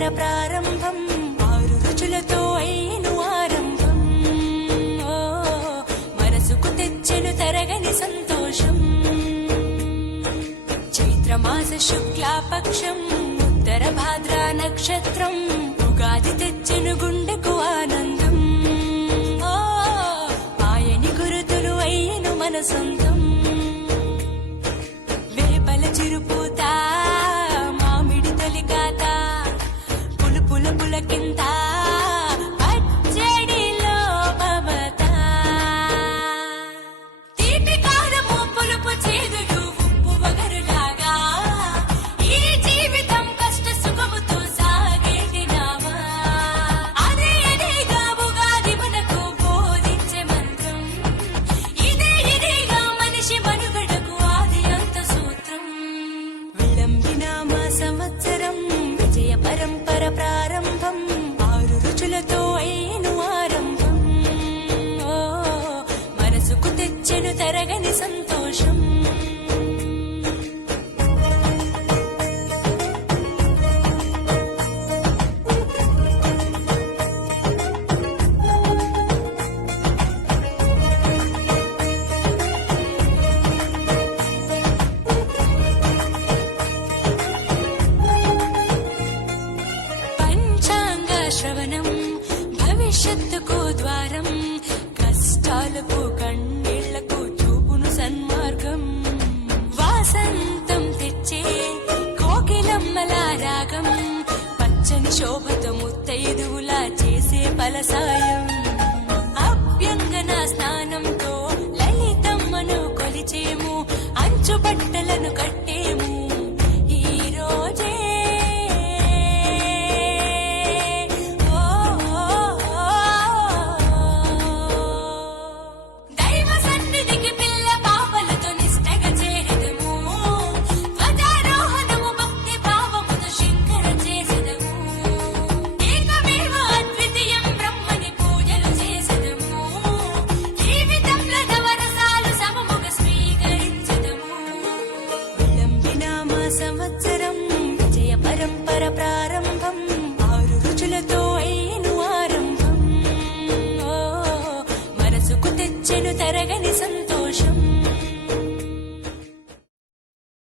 పరంపర ప్రారంభం 6 రుచులతో అయిను ఆరంభం మనసుకు తెచ్చెను తరగని సంతోషం చైత్రమాస శుక్లాపక్షం ఉత్తర భాద్రా నక్షత్రం ఉగాది తెచ్చెను గుండెకు ఆనందం ఆయని గురుతులు అయిను మన సొంతం వేపల చిరుపూత మామిడి తొలికాత పులుపుల పులకింత పచ్చడిలో మమత తీపి కారము పులుపు చేదులు ఉప్పు వగరులాగా ఈ జీవితం కష్ట సుఖముతో సాగేటి నావా అదే అదేగా ఉగాది మనకు బోధించే మంత్రం ఇదేగా మనిషి మనుగడకు ఆది అంత సూత్రం విళంబినామ సంవత్సరం విజయ పరంపర ప్రారంభం 6 రుచులతో అయిను ఆరంభం మనసుకు తెచ్చెను తరగని సంతోషం పంచాంగ శ్రవణం భవిష్యత్తుకు ద్వారం కష్టాలకు కన్నీళ్లకు చూపును సన్మార్గం వాసంతం తెచ్చే కోకిలమ్మల రాగం పచ్చని శోభతో ముత్తైదువులా చేసే ఫలసాయం